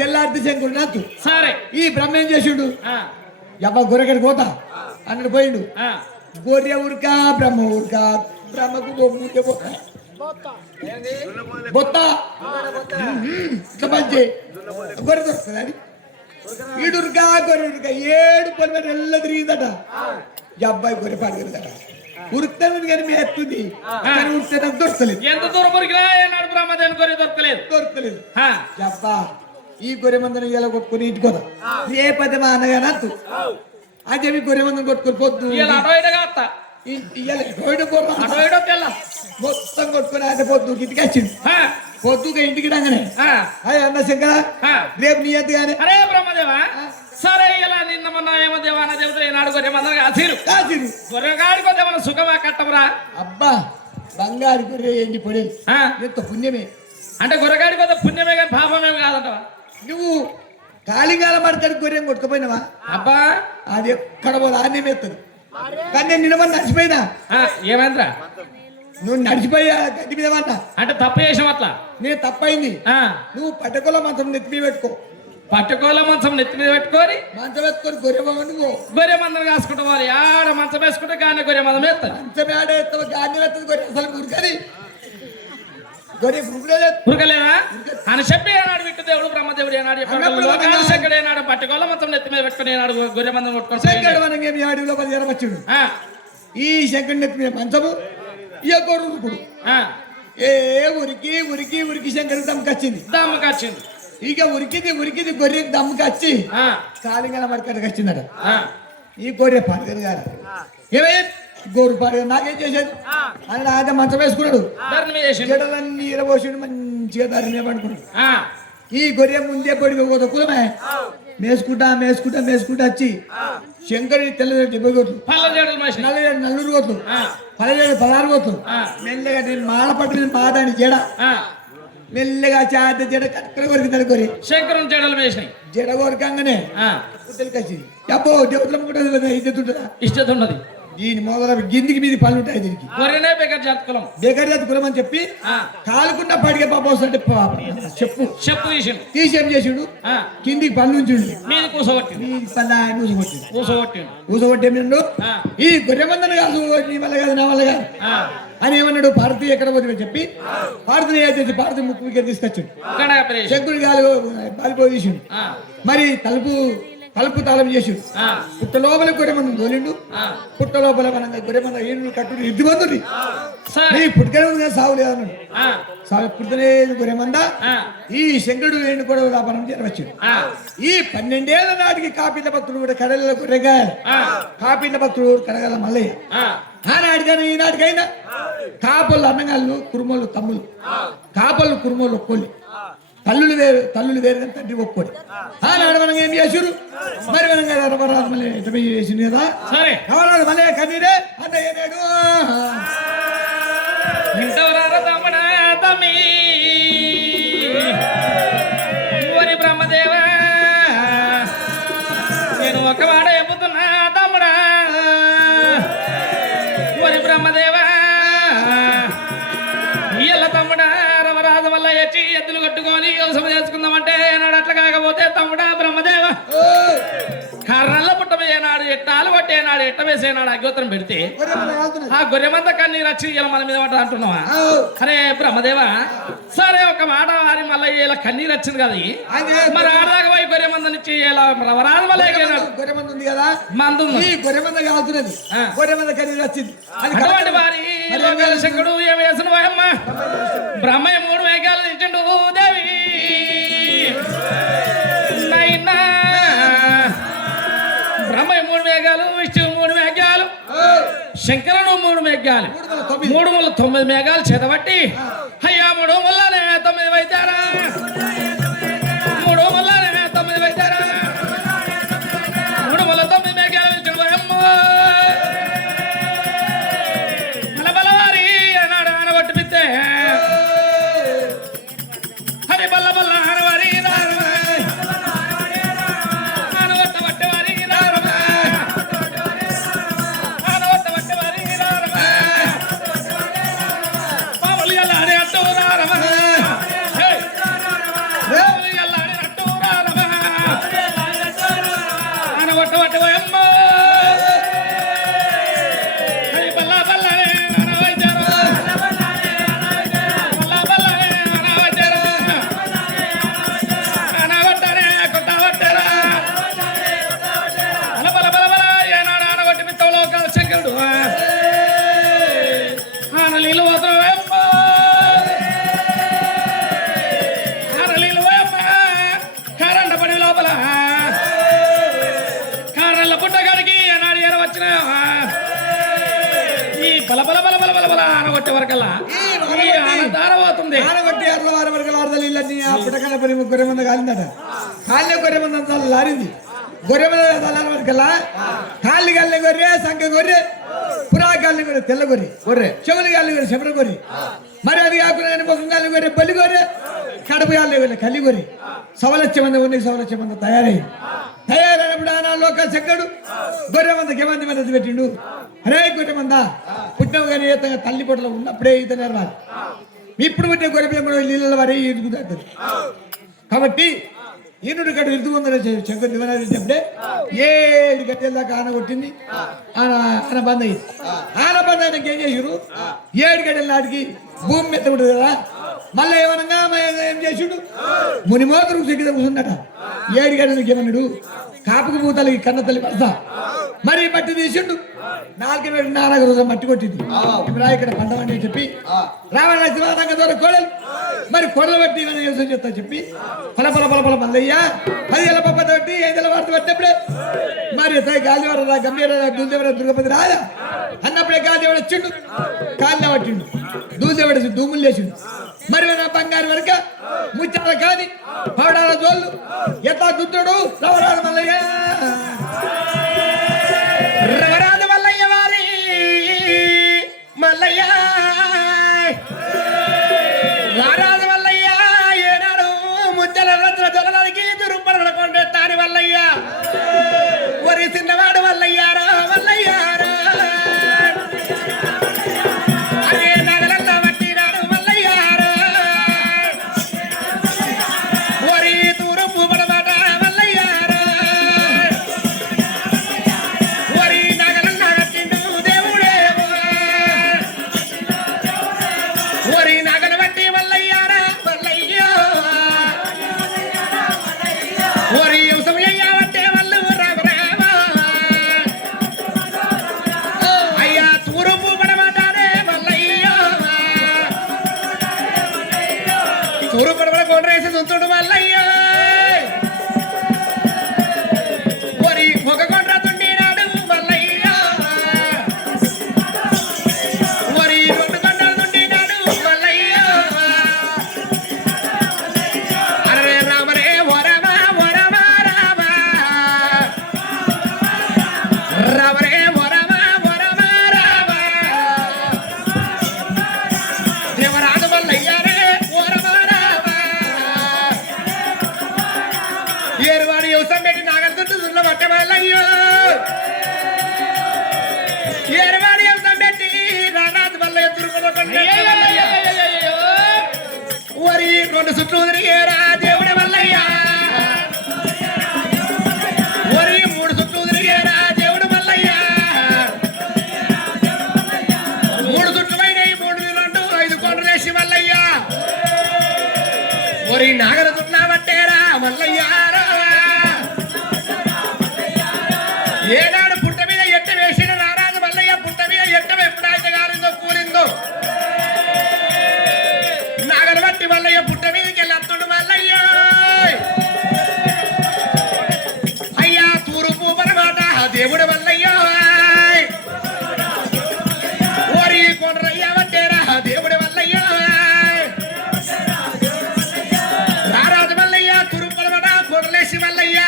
తెల్లారి శంకుడు అంతు సరే ఈ బ్రహ్మ ఏం చేసిండు గొర్రెకి పోతా అన్నడు పోయిండు గొర్రె ఉరకా బ్రహ్మ ఉరకా బ్రహ్మకు బొత్త ఇట్లా మంచి గొర్రె దొరుకుతుంది అది ఈడురుకా గొర్రె 7 పొలి మీద ఎల్ల తిరిగిందట ఈ అబ్బాయి గొర్రె పాడగదు కదా ఉరుకుతాను కానీ మేస్తుంది కానీ ఉరికితే నాకు దొరకలేదు ఎంత దూరం మురికినా ఏనాడు బ్రహ్మదేవుని గొర్రె దొరకలేదు. దొరకలేదు ఆ, అబ్బా ఈ గొర్రె మందని ఇలా కొట్టుకుని ఇంటికోదా రేపది మా అన్నగా నత్తు అని చెప్పి గొర్రె మందని కొట్టుకుని పొద్దు ఇలా అటో ఇటగా వస్తా. అటో ఇటో తెల్ల. మొత్తం కొట్టుకుని అదే పొద్దు ఇంటికి వచ్చింది ఆ, పొద్దుగా ఇంటికి రాగానే ఆ, అయ్యి అన్న శంకర ఆ. రేపు నీ ఎద్దు కానీ అరే బ్రహ్మదేవా, సరే ఇలా నిన్న మొన్న ఏమో దేవాన దేవతలు ఈనాడు గొర్రె మందరు కాసిరు. కాసింది గొర్రెగాడికి మన సుఖమా కట్టమురా? అబ్బా బంగారు గొర్రె ఎండి పొడేది ఆ, ఎంత పుణ్యమే అంటే గొర్రెగాడికి వద్ద పుణ్యమే కానీ పాపమేమి కాదంటవా? నువ్వు కాళింగాల మడకడికి గొర్రెం కొట్టుకుపోయినావా అబ్బా, అది ఎక్కడ పోదు ఆన్యం ఎత్తదు కానీ నేను నిన్న నడిచిపోయినా ఆ, ఏమైందిరా? నువ్వు నడిచిపోయా గడ్డి మీద పడ్డా అంటే తప్పు చేసాం అట్లా. నేను తప్పైంది ఆ, నువ్వు పట్టకొల మంచం నెత్తి మీద పెట్టుకో పట్టుకోల మంచం నెత్తి మీద పెట్టుకొని మంచం ఎత్తుకొని గొర్రె బాగుండు నువ్వు గొర్రె మందం కాసుకుంటాం. వాళ్ళు ఆడ మంచం వేసుకుంటే కానీ గొర్రె మందం వేస్తారు. మంచం ఆడే ఎత్తవు గాన్ని ఎత్తదు గొర్రె అసలు ఉరకది గొర్రె ఉరకలేదు ఉరకలేదా అని చెప్పి ఏనాడు విట్టు దేవుడు బ్రహ్మదేవుడు ఏనాడు చెప్పాడు. ఏనాడు పట్టుకోల మంచం నెత్తి మీద పెట్టుకుని ఏనాడు గొర్రె మందం కొట్టుకొని శంకరుడు మనం ఏమి అడవిలో పది వచ్చాడు ఆ, ఈ శంకరుడి నెత్తి మీద మంచము ఈ గొర్రె ఉరుకుడు ఆ, ఏ ఉరికి ఉరికి ఉరికి శంకరుడికి దమ్ముకొచ్చింది దమ్మకి వచ్చింది. ఇక ఉరికిది గొర్రెకి దమ్ముకొచ్చి ఆ, కాలింగల మడకడికి వచ్చిందట ఆ, ఈ గొర్రె పాడగదు గారు ఏమే గోరు పాడగ నాకేం చేసేది అని ఆయన మంచం వేసుకున్నాడు ధర్మం చేసిండు. జడలన్నీ ఇరబోసిండు మంచిగా ధరనే పడుకున్నాడు ఆ, ఈ గొర్రె ముందే పడిపోతే కులమే మేసుకుంటా వచ్చి శంకరుడి తెల్లది 70 కోట్లు పళ్ళ జడలు మనిషి. నల్లూరు కోట్లు ఆ, 16 కోట్లు ఆ. మెల్లగా నేను మాల పట్టిన మాదాని జడ ఆ, మెల్లగా చాత జడ కక్కడ కొరికింది గొర్రె శంకరుని జడలు వేసినాయి. జడ కొరకంగానే ఆ, తెలిసి అబ్బో దేవతలం కూడా ఇద్దతుంటుందా ఇష్టత ఉన్నది. దీని మొదల గిందికి మీది పళ్ళు ఉంటాయి దీనికి గొర్రెనే బెగర్ జాతకులం. బేకరీ జాతి కులం అని చెప్పి ఆ, కాలుకున్న పడిగే పాప వస్తుంటే చెప్పు తీసిండు. తీసి ఏం చేసిండు ఆ, కిందికి పళ్ళు ఉంచిండు మీది కూసగొట్టిండు. మీది పళ్ళ ఆయన ఊసగొట్టిండు కూసగొట్టిండు. ఊసగొట్టి ఏమన్నాడు ఆ, ఈ గొర్రె మందన కాదు నీ వల్ల కాదు నా వల్ల కాదు ఆ, అని ఏమన్నాడు భారతి ఎక్కడ పోతే చెప్పి భారతిని ఏదైతే భారతి ముక్కు తీసుకొచ్చాడు గడగ ప్రేష్. శంకుడి గాలి బాలిపోయి తీసిండు ఆ, మరి తలుపు తాళం చేసిండు ఆ, పుట్ట లోపల గొర్రె మంది తోలిండు ఆ, పుట్ట లోపల మనం గొర్రె మంద ఏడు కట్టు ఇద్ది మంది సరే. నీ పుట్టుకనే ఉంది సాగు లేదన్నాడు ఆ, సాగు పుట్టుకనే గొర్రె మంద ఆ, ఈ శంకరుడు ఏడు కూడా వ్యాపారం చేయవచ్చు ఆ, ఈ 12 ఏళ్ల నాటికి కాపీల భక్తుడు కూడా కడల గొర్రెగాయలు ఆ, కాపీల భక్తుడు కడగల మల్లయ్య ఆ, ఆనాటికైనా ఈనాటికైనా కాపళ్ళు అన్నగాళ్ళు కురుమోళ్ళు తమ్ముళ్ళు కాపళ్ళు కురుమోళ్ళు ఒక్కోళ్ళు తల్లులు వేరు కానీ తండ్రి ఒక్కోడు ఆనాడు మనం ఏం చేసారు మరి మనం కదా రమరాజు మళ్ళీ ఎటపై చేసింది కదా సరే. రమరాజు మళ్ళీ కన్నీరే అన్నయ్య నేడు ఇంతవరారా తమ్ముడా తమ్మి ఓరి బ్రహ్మదేవా, నేను ఒక మాట చెబుతున్నా తమ్ముడా. ఓరి బ్రహ్మదేవా, ఇయ్యల తమ్ముడా రమరాజు వల్ల ఎచ్చి ఎద్దులు కట్టుకొని వ్యవసాయం చేసుకుందామంటే నాడు అట్లా కాకపోతే తమ్ముడా బ్రహ్మదేవా కర్రల్ల పుట్టమేనాడు ఎట్టాలు కొట్టేనాడు ఎట్ట వేసేనాడు అగ్యోత్తరం పెడితే ఆ గొర్రె మంద కన్నీరు వచ్చి ఇలా మన మీద పడ్డ అంటున్నావా? అరే బ్రహ్మదేవా, సరే ఒక మాట వారి మళ్ళీ ఇలా కన్నీరు వచ్చింది కదా మరి ఆడదాకా పోయి గొర్రె మందనిచ్చి ఇలా రవరాలు మళ్ళీ గొర్రె మంది ఉంది కదా మందు ఈ గొర్రె మంద కాలుతున్నది గొర్రె మంద కన్నీరు వచ్చింది అది అటువంటి వారి లోకాల శంకరుడు ఏమి వేసిన వాయమ్మ బ్రహ్మయ్య 3 మేఘాలు ఇచ్చిండు దేవి నైనా. బ్రహ్మయ్య 3 మేఘాలు, విష్ణువు 3 మేఘాలు, శంకరుడు 3 మేఘాలు, 3 మేఘాలు చేతబట్టి అయ్యా 3 ముల్లానే 9 వైద్యారా, 3 ముల్లానే 9 వైద్యారా, 3 ముల్ల 9 మేఘాలు ఇచ్చిండు వాయమ్మ. బలబలవారి అన్నాడు ఆనబట్టి పిత్తే హరి బల్ల బల్ల ఆనవారి ఆనవట్ట వట్టవారి ఆనవట్ట వట్టవారి పావులు ఎల్లాడి అట్టు రారమ పావులు ఎల్లాడి అట్టు రారమ ఆనవట్ట వట్టవమ్మ హరి బల్ల బల్ల ఆనవైద్యరు బల్ల బల్ల ఆనవైద్యరు ఆనవట్టనే కొట్టవట్టరా బల బల బల బల ఏనాడు ఆనవట్టి పిత్తవు లోకాల బల బల బల బల బల బల ఆనగొట్టే వరకల్లా ఈ ఆనదార పోతుంది. ఆనగొట్టి అట్లా వారి వరకు ఆడదలు ఇళ్ళని ఆ పుట్టకల పని గొర్రె మంద కాలిందట. కాళ్ళే గొర్రె మంద అంతా లారింది. గొర్రె మంద తల్లారి వరకల్లా కాళ్ళు కాళ్ళే గొర్రె, సంఖ గొర్రె, పురా కాళ్ళ గొర్రె, తెల్ల గొర్రె, చెవులు కాళ్ళ గొర్రె, శబర గొర్రె, మరి అది కాకుండా ముఖం కాళ్ళ గొర్రె, బలి గొర్రె, కడుపు కాళ్ళ గొర్రె, కల్లి గొర్రె, 1,00,000 మంది ఉన్నాయి. 1,00,000 మంది తయారైనప్పుడు ఆనా లోక చెక్కడు గొర్రె మందకి ఏమంది మంది పెట్టిండు. అరే గొర్రె మంద పుట్టినవు కానీ ఈతంగా తల్లి పొట్టలో ఉన్నప్పుడే ఈత నేర్వాలి. ఇప్పుడు పుట్టే గొర్రె పిల్ల కూడా నీళ్ళ వారి ఇరుగుతుంది. కాబట్టి ఈనుడు గడ్డ ఇరుగుతుందని శంకర్ దివనాడినప్పుడే 7 గంటల దాకా ఆన కొట్టింది. ఆన బంద్ అయ్యింది. ఆన బంద్ అయినాక ఏం చేసారు, 7 గంటల నాటికి భూమి మెత్త ఉంటుంది కదా. మళ్ళీ ఏమనగా ఏం చేసిండు, ముని మోతరు సిగ్గు కూర్చుందట. 7 గంటలకు ఏమన్నాడు, కాపుకు పూతలకి కన్న తల్లి పడతా మరి మట్టి తీసిండు. 4 వేల నాలుగు రోజులు మట్టి కొట్టింది. ఇప్పుడు ఇక్కడ పండమండి అని చెప్పి రావణ శివానంగ ద్వారా కోడలు మరి కొడలు బట్టి ఏమైనా యోచన చేస్తా చెప్పి పల పల పల పల మల్లయ్య 10 ఏళ్ళ పప్ప తోటి 5 ఏళ్ళ వార్త పట్టినప్పుడే మరి గాలివాడ గంభీర దూదేవర దుర్గపతి రాజా అన్నప్పుడే గాలివాడ వచ్చిండు. కాళ్ళ పట్టిండు, దూదేవాడ దూములు లేచిండు. మరి నా బంగారు వరక ముచ్చాల కాని పౌడాల జోళ్ళు ఎట్లా దుద్దుడు రవరాజు మల్లయ్య. రవరాజు మల్లయ్య వారి మల్లయ్య రారాజు మల్లయ్య ఏనాడు ముచ్చల రత్న జొలలకి దురుపడ కొండే తాని మల్లయ్య వరి చిన్నవాడు మల్లయ్యారా మల్లయ్యారా అరే నగలన్న వట్టినాడు మల్లయ్యారా వరి తూరుపు పడబట మల్లయ్యారా వరి నగలన్న వట్టిండు దేవుడేవో వరి నగల వట్టి మల్లయ్యారా మల్లయ్యో వరి ఉసమయ్య వట్టే మల్లు రామ రామ అయ్యా తూరుపు పడబటానే మల్లయ్యో తూరుపు పడబడ కొండ్రేసి దుంతుడు మల్లయ్యో వరి ఒక కొండ్ర తుండినాడు మల్లయ్యో వరి 2 కొండ్రలు తుండినాడు మల్లయ్యో అరే రామ రే వరమ వరమ రామ రామ రే వరమ వరమ రామ దేవరాజు మల్లయ్య రే వరమ రామ ఏరువాడి వ్యవసాయం పెట్టి నాగలుతుంటూ దుర్ల పట్టే మల్లయ్యో ఏరువాడి వ్యవసాయం పెట్టి రానాథ్ మల్లయ్య దుర్గ వరి 2 చుట్లు తిరిగేరా దేవుడి మల్లయ్య వరి 3 చుట్లు తిరిగేరా దేవుడు మల్లయ్య 3 చుట్లు అయినాయి 3 2 5 కొండలేసి మల్లయ్య వరి నాగర చుట్లా పట్టేరా మల్లయ్యారా ఏనాడు పుట్ట మీద ఎట్ట వేసిన నారాజు మల్లయ్య పుట్ట మీద ఎట్ట ఎప్పుడైతే గారిందో కూలిందో నాగల బట్టి మల్లయ్య పుట్ట మీదకి వెళ్ళి అత్తుడు మల్లయ్య అయ్యా తూరుపు పరమాట దేవుడు మల్లయ్య ఓరి కొండ్రయ్య వట్టేరా దేవుడు మల్లయ్య రారాజు మల్లయ్య తూరుపు పరమాట కొండలేసి మల్లయ్య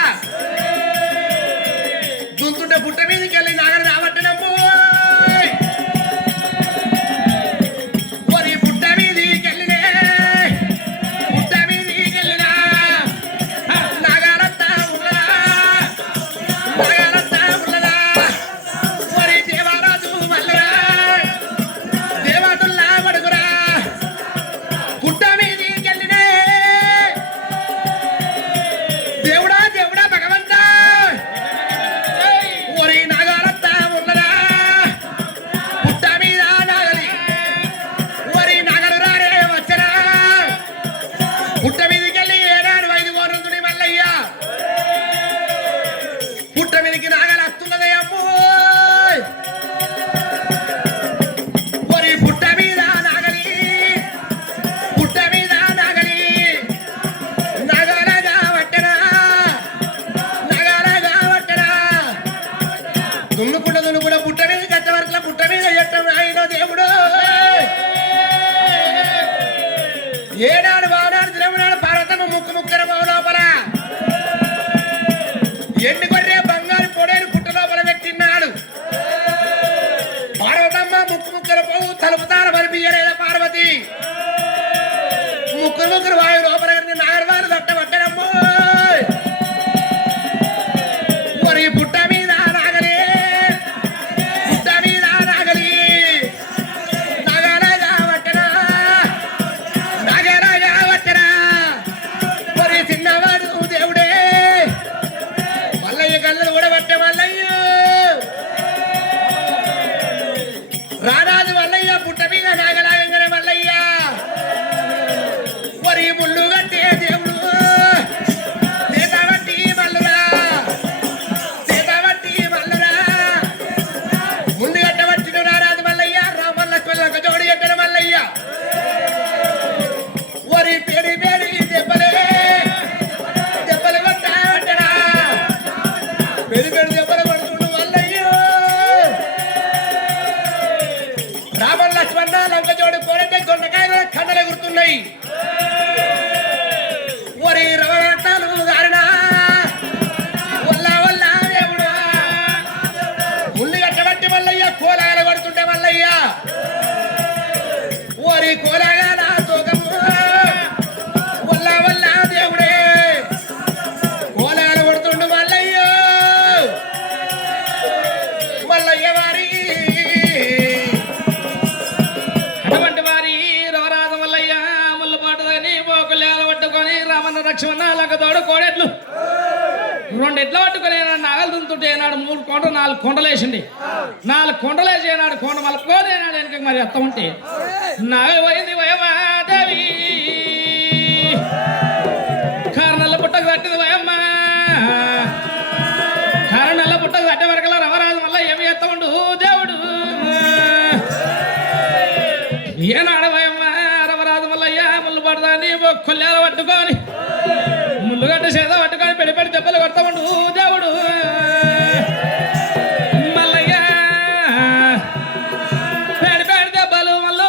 దుంతుంటే పుట్ట మీదకి వెళ్ళి నాగర రాబట్టినప్పు వరి పుట్ట మీదకి వెళ్ళినే పుట్ట మీదకి వెళ్ళినా నాగారంతా ఉన్నదా నాగారంతా ఉన్నదా వరి దేవరాజు మల్లరా దేవతుల్లా పడుకురా పుట్ట మీదకి వెళ్ళినే దేవుడా దేవుడా భగవంతా ఓరి నాగారంతా ఉన్నదా పుట్ట మీద నాగలి ఓరి నాగలు రారే వచ్చరా పుట్ట మీదకి వెళ్ళి ఏనాడు 5 కోరుతుంది మల్లయ్య పుట్ట మీదకి నాగలు వస్తున్నదే అమ్మో ఓరి పుట్ట మీద నాగలి పుట్ట మీద నాగలి నగలగా వట్టరా నగలగా వట్టరా దున్నుకుంట పుట్ట మీద కట్ట వరకు పుట్ట మీద ఎట్టం ఆయన తీయలేదా పార్వతి ముగ్గురు వాయు లోపల నాగరవారు దట్టబట్టడమ్మో మరి పుట్ట మీద నాగలి పుట్ట మీద నాగలి నాగరాజా వట్టరా నాగరాజా వట్టరా మరి చిన్నవాడు దేవుడే మల్లయ్య కళ్ళు కూడా పట్టే మల్లయ్య రారాజు మల్లయ్య పుట్ట మీద నాగలాగంగానే మల్లయ్య మరి ముళ్ళు కట్టే దేవుడు సీతావట్టి మల్లురా సీతావట్టి మల్లురా ముళ్ళు కట్టబట్టిన రారాజు మల్లయ్య రామల్ల కొల్లక జోడి కట్టిన మల్లయ్య వరి పేడి పేడి దెబ్బలే దెబ్బలు కొట్టాడరా పేడి పేడి దెబ్బలు కొడుతుండు మల్లయ్య రామల్ల లక్ష్మణ లంక జోడి కోరంటే దొండకాయలు కండలు గుర్తున్నాయి ఒరి రవరట్టాలు గారినా వల్ల వల్ల దేవుడా ముళ్ళు కట్టబట్టి మల్లయ్య కోలాగల పడుతుంటే మల్లయ్య ఒరి కోలాగల తోకము వల్ల వల్ల దేవుడే కోలాగల పడుతుండు మల్లయ్య మల్లయ్య వారి అటువంటి వారి రవరాజు మల్లయ్య ముళ్ళపాటుదని పోకులేల పట్టుకొని రామన్న రక్షణ లంకతోడు కోడెట్లు రెండు ఎట్లా పట్టుకొని నాగలు దుంతుంటే నాడు 3 కొండ 4 కొండలు వేసింది 4 కొండలు వేసి నాడు కొండ మలుపుకోని నాడు వెనక మరి అత్త ఉంటే నాగలు పోయింది వయమాదేవి కారణాల పుట్టకు కట్టింది వయమ్మ కారణాల పుట్టకు కట్టే వరకల రవరాజు మళ్ళీ ఏమి ఎత్త ఉండు దేవుడు ఏనాడు వయమ్మ రవరాజు మల్లయ్య ముళ్ళు పడదాన్ని కొల్లేల పట్టుకొని ముళ్ళుగడ్డ చేత పట్టుకొని పెడి పెడి దెబ్బలు కొడతామండు దేవుడు మల్లయ్య పెడి పెడి దెబ్బలు మల్లు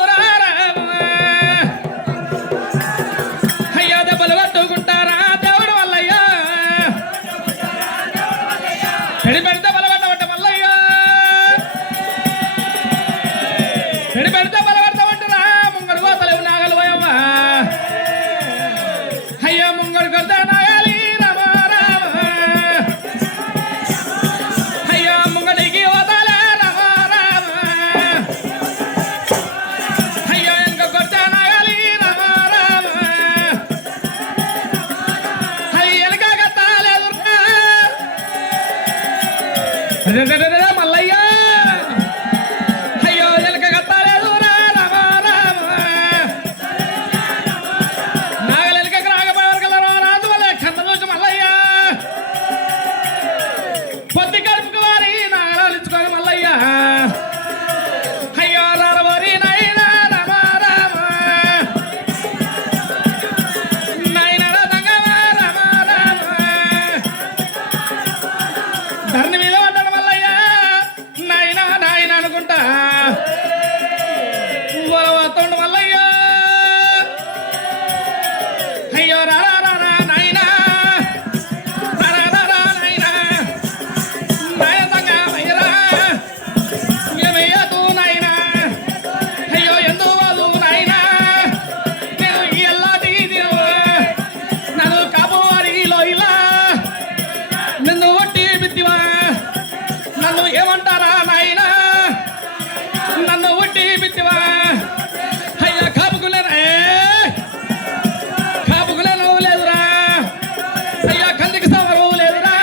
అయ్యా దెబ్బలు కొట్టుకుంటారా దేవుడు మల్లయ్య పెడి పెడి దెబ్బలు కొట్టబట్ట మల్లయ్య పెడి పెడి దెబ్బలు కొడతామంటారా ముంగడు కోతలేవు నాగలు పోయమ్మ అయ్యా ముంగడు కొడతా నాగాలి రామ రామ అయ్యా ముంగడికి వదలే రామ రామ అయ్యా వెనక కొడతా నాగాలి రామ రామ అయ్య వెనక కట్టాలేదు మల్లయ్య అయ్యో వెనక కట్టాలేదు రామ రామ నాగలెనకకు రాకపోయేవరకల్లా రాజు వల్ల కన్న చూసి మల్లయ్య పొద్దు కడుపుకు వారి నాగలించుకొని మల్లయ్య అయ్యో రారవరి నాయన రామ రామ నాయన రంగమ రామ రామ ధరణి మీద పడ్డాడు మల్లయ్య నాయన నాయన అనుకుంటా వస్తుండు మల్లయ్య అయ్యో రారా రారా నాయనా రారా రారా నాయనా నాయనంగా అయ్యరా ఏమయ్యదు నాయనా అయ్యో ఎందువదు నాయనా నేను ఈ ఎల్లాటి నన్ను కాపువారిలో ఇలా నిన్ను ఒట్టి బిత్తివా నన్ను ఏమంటారా నాయనా నన్ను ఒట్టి బిత్తివా అయ్యా కాపుకులేరా కాపుకులను లేదురా అయ్యా కందికి సవరు లేదురా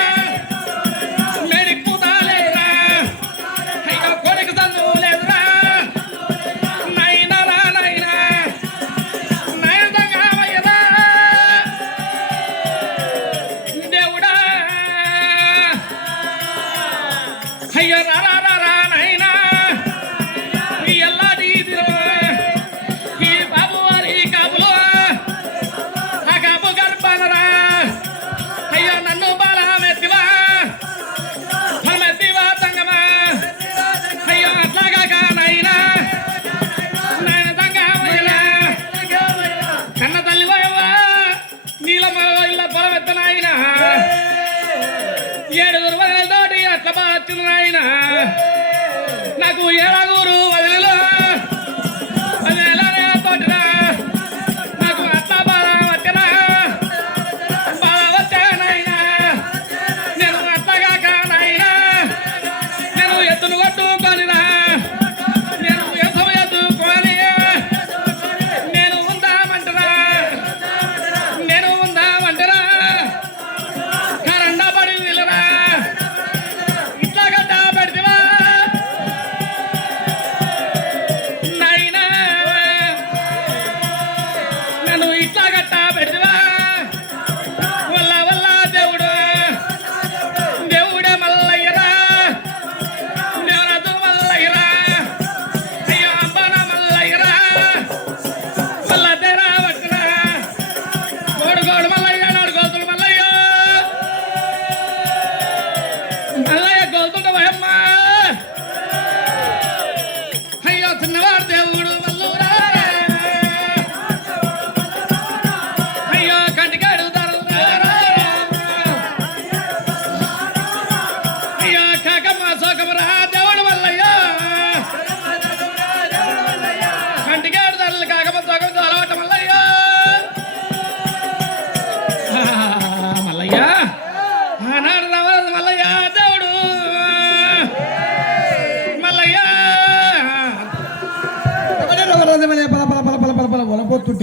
మేడికి పూత లేదురా అయ్యా కోడికి సన్ను లేదురా నాయనా రా నాయనా నాయనంగా అయ్యరా దేవుడా అయ్యా రారా రారా నాయనా ఈ ఎల్లాది ఈ బాబు వారి కాపులు ఆ కాపు గర్భానరా అయ్యా నన్ను బాలమెత్తివా మెత్తివా తంగమా అయ్యో అట్లాగా నాయనా నాయన తంగమయ్యలా కన్న తల్లి పోయవా నీలమ్మ ఇళ్ళ పొలం ఎత్తనాయన 7 వరలతోటి అట్ల బాగా నాయన నాకు 7 వదిలిలో అదే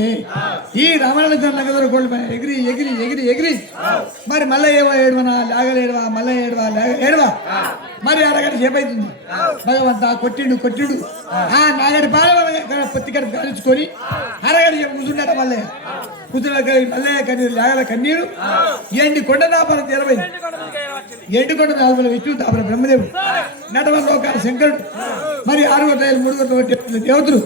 పెట్టుకుంటే ఈ రామలక్ష్మణ కోళ్ళు ఎగిరి ఎగిరి ఎగిరి ఎగిరి మరి మళ్ళీ ఏడవనా లేగలేడవా మళ్ళీ ఏడవా మరి అరగంట సేపు అవుతుంది భగవంతా కొట్టిండు కొట్టిండు ఆ నాగడి పాల పొత్తికడ కాల్చుకొని అరగంట సేపు కూర్చుంటాడు మల్లయ్య కూర్చున్న మల్లయ్య కన్నీరు లేగల కన్నీరు ఎండి కొండ దాపరం తెరవైంది ఎండు కొండ దాపల విష్ణు దాపల బ్రహ్మదేవుడు నటవర లోకాల శంకరుడు మరి 6 గొట్ల 3 గొట్ల దేవతలు